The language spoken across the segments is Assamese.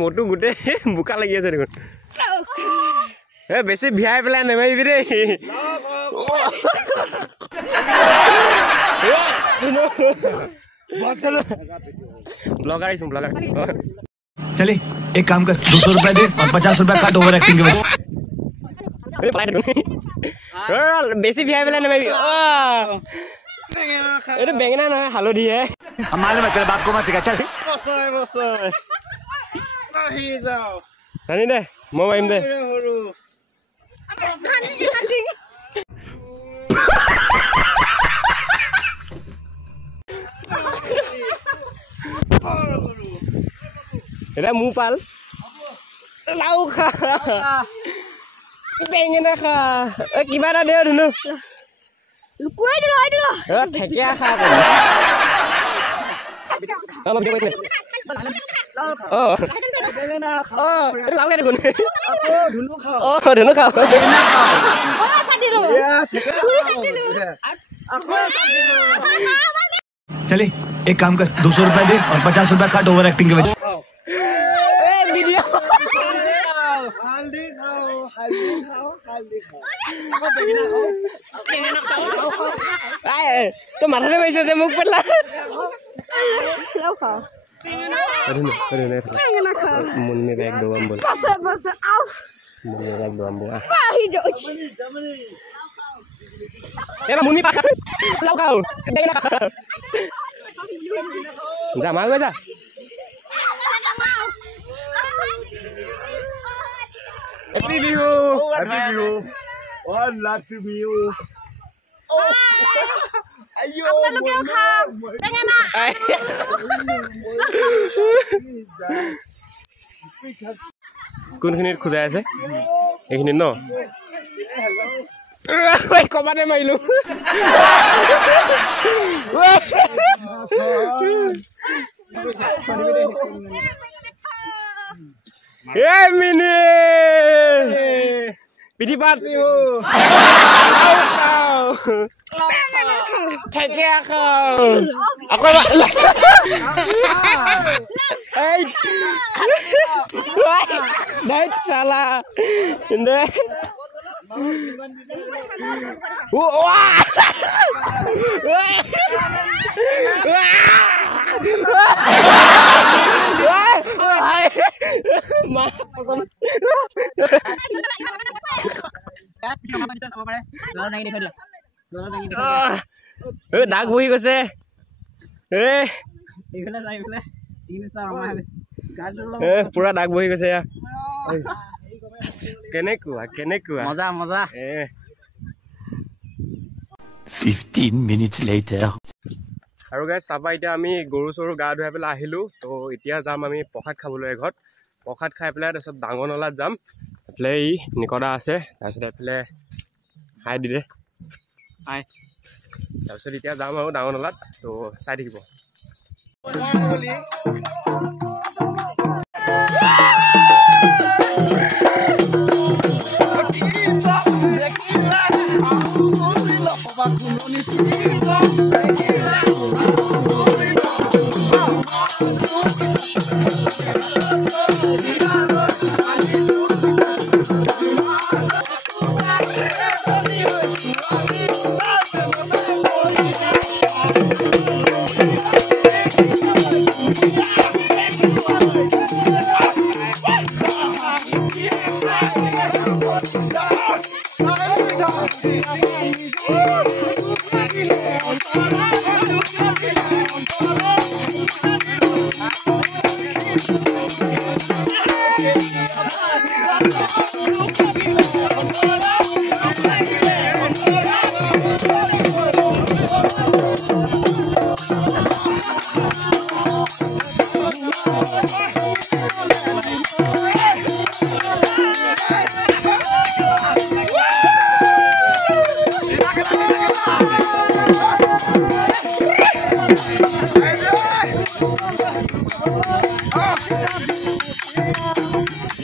मोटू गुटे बुका लगी আছে দেখুন এ বেশি ভিআই প্ল্যান নেমাইবি রে ब्लॉगर आई ब्लॉगर चले एक काम कर 200 रुपए दे और 50 रुपए काट ओवर एक्टिंग के वजह बेसी ভিআই প্ল্যাन নেমাইবি এটা বেঙেনা না হালধি হে हमारे में तेरे बाप को मत सिखा चल बस नहीं जाओ জানি দে মই মাৰিম দে এটা মু পাল লাউ খা বেঙেনা খা কিবা এটা দে ধুনু লুকুৱাই দিলো ঠেকিয়া খা অলপ দিব কৈছিলে লাউ খাই দেখোন धुनु खाओ ধুনু খা चले एक काम कर 200 रुपए दे और 50 रुपए काट ओवर एक्टिंग के वजह वीडियो हल्दी खाओ बेगना खाओ तो माथाতে গৈছে যে মুখ পেলা লাউ খাও मन में बैग दो हम बोल बस आओ मन में बैग दो हम बोल पाही जाओ ए मुन्नी पा लाउ खाओ बेगना खा जा माल में जा हैप्पी व्यू और लव यू ayo আপোনালোকেও খাওক বেঙেনা কোনখিনিত খুজাই আছে এইখিনিত ন কবাতে মাৰিলো এ মিনি পিঠি পাত ঠেকিয়া খাও আকৌ Đấy salah. Ini. Wah. Dag bui গৈছে পুরা দাগ বহি গৈছে কেনেকুৱা মজা 15 minutes later আৰু গাইস চাবা এতিয়া আমি গৰু চৰু গা ধুৱাই পেলাই আহিলো তো এতিয়া যাম আমি প্ৰসাদ খাবলৈ ঘৰত প্ৰসাদ খাই পেলাই তাৰপিছত ডাঙৰ নলাত যাম এফালে ই নিকদা আছে তাৰপিছত এফালে হাই দিলে হাই তাৰপিছত এতিয়া যাম আৰু ডাঙৰ নলাত তো চাই থাকিব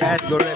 Yes, go to the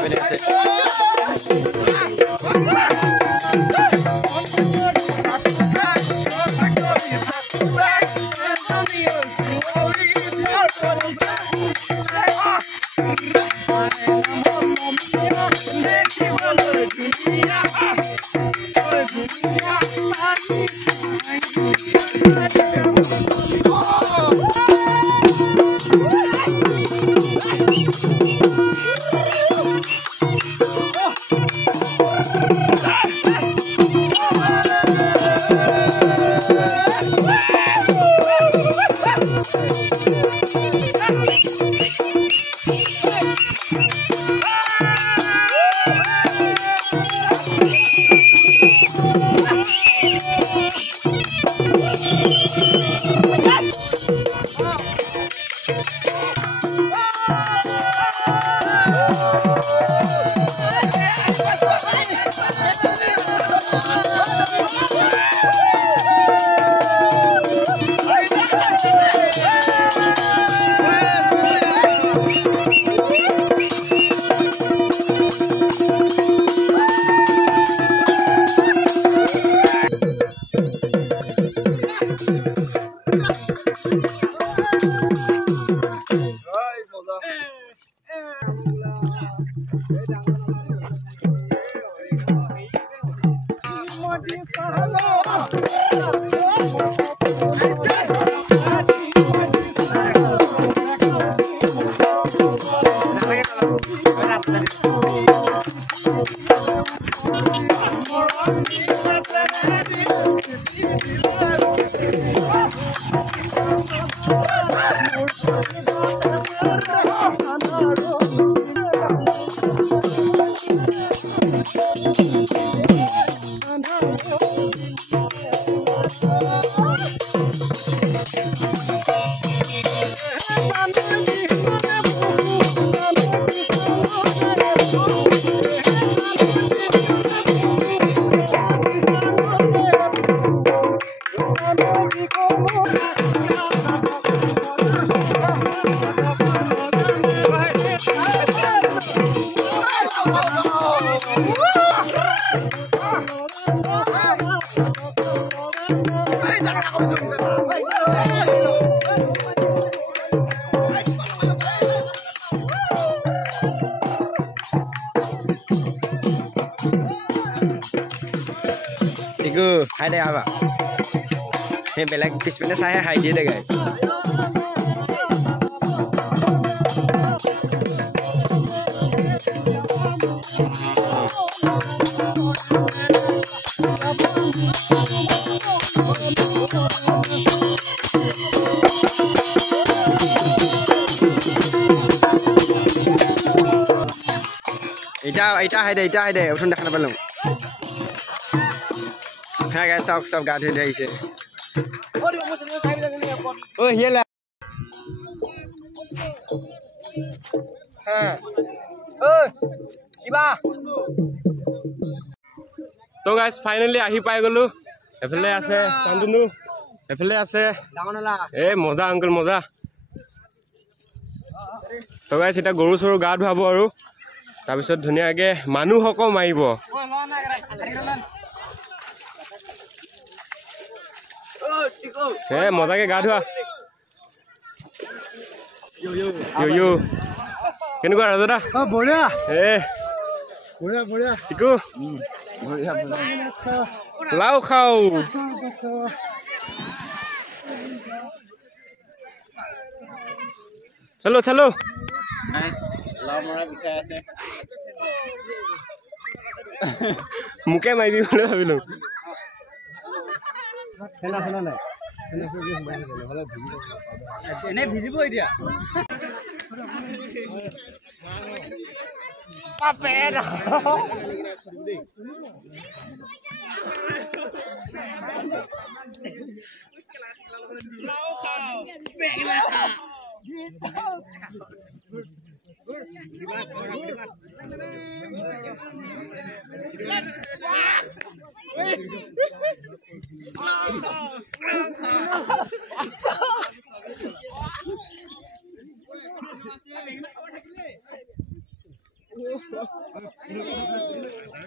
Iku, ada apa? Ini belak pispinnya saya hide deh guys. Ita hide, usun dah kena belum? Hai guys, सब गाठ है इसे ओ ये ला हां ओ কিবা তো গাইস ফাইনালি আহি পাই গলো এফালে আছে চান্দুনু এফালে আছে ডাঙনলা এ মজা আঙ্কেল মজা তো গাইস এটা গৰু সৰু গা ধুৱাব আৰু তাৰ পিছত ধুনিয়াকে মানুহক মাৰিব এ মজাকে গা ধুৱা ইয়ো কেনেকুৱা ৰাজা বঢ়িয়া এ বঢ়িয়া টিকু বঢ়িয়া লাও খাও চলো চলো নাইস লাও মৰা বিষয় আছে মুকে মাৰিবি বুলি ভাবিলো সেনা নাই এনে ভিজিব এতিয়া পাপেৰ লাও খাও বেগলা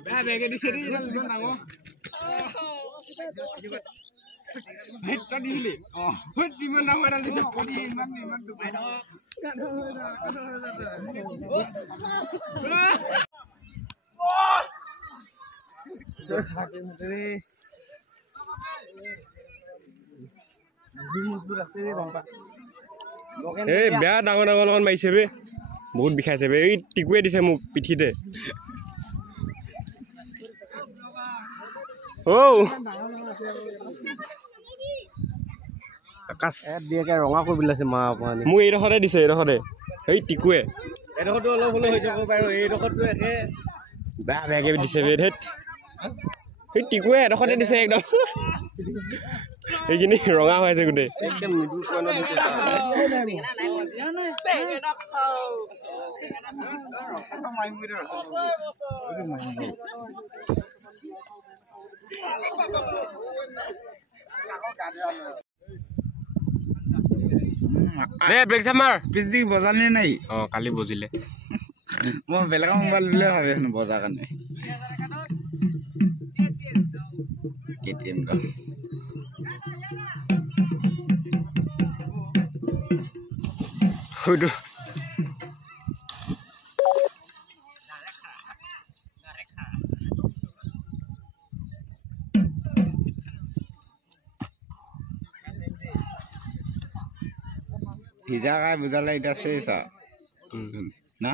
খা বেগে দিছে ৰে ডাঙৰ হেটা দিলে হত দিমান ডাঙৰ ডাল দিছে পৰি ইমান দুপাই থাকে মতে এই বেয়া ডাঙৰ ডাঙৰ লগত মাৰিছে বে বহুত বিষাইছে বে এই টিকুৱে দিছে মোক পিঠিতে ঔ আকাশ দিয়েকে ৰঙা কৰি পেলাইছে মা অকণমান মোক এইডোখৰতে দিছে এইডোখৰতে এই টিকুৱে এডোখৰটো অলপ হ'লেও হৈ যাব পাৰিব এইডোখৰটো একে বেয়া বেয়াকৈ দিছে বে ধেত সেই টিকুৱে এডোখৰতে দিছে একদম এইখিনি ৰঙা হৈ আছে গোটেই একদম মৃদু কোণত দিছে দে ব্ৰেক চামাৰ পিছ দি বজালে নাই অঁ কালি বজিলে মই বেলেগৰ মোবাইল বুলিয়ে ভাবি আছো বজাৰ কাৰণে কেটিএম কা হয়তো ভিজা খাই বুজালে এতিয়া চেচ না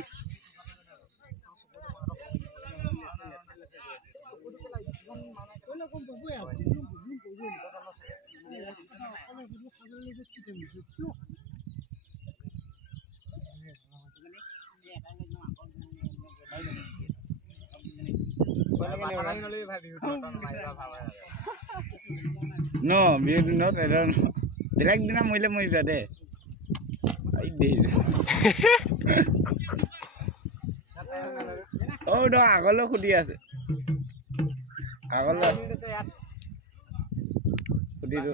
No, biar not ada. Direct dina mulai mulai deh. Ide. Oh, dah agaklah kudi ase. Agaklah. Kudi tu.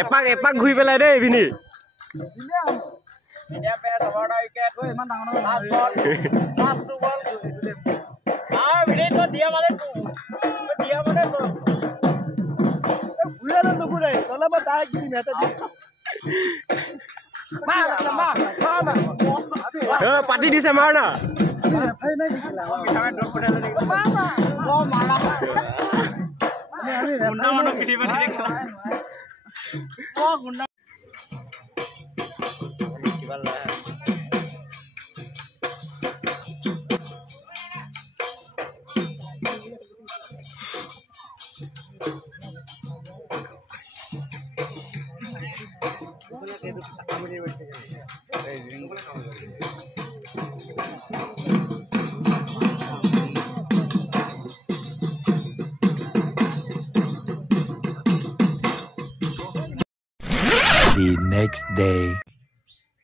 এপাক এপাক ঘূৰি পেলাই দেই এইপিনি পাতি দিছে মাৰ না The next day.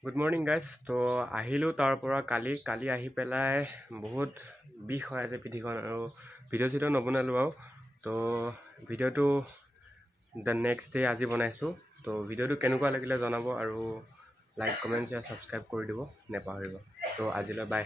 Good morning guys তো আহিলোঁ তাৰ পৰা কালি আহি পেলাই বহুত বিষ হৈ আছে পিঠিখন আৰু ভিডিঅ' চিডিঅ' নবনালোঁ আৰু তো ভিডিঅ'টো দ্য নেক্সট ডে আজি বনাইছোঁ তো ভিডিঅ'টো কেনেকুৱা লাগিলে জনাব আৰু লাইক কমেণ্ট শ্বেয়াৰ ছাবস্ক্ৰাইব কৰি দিব নেপাহৰিব তো আজিলৈ বাই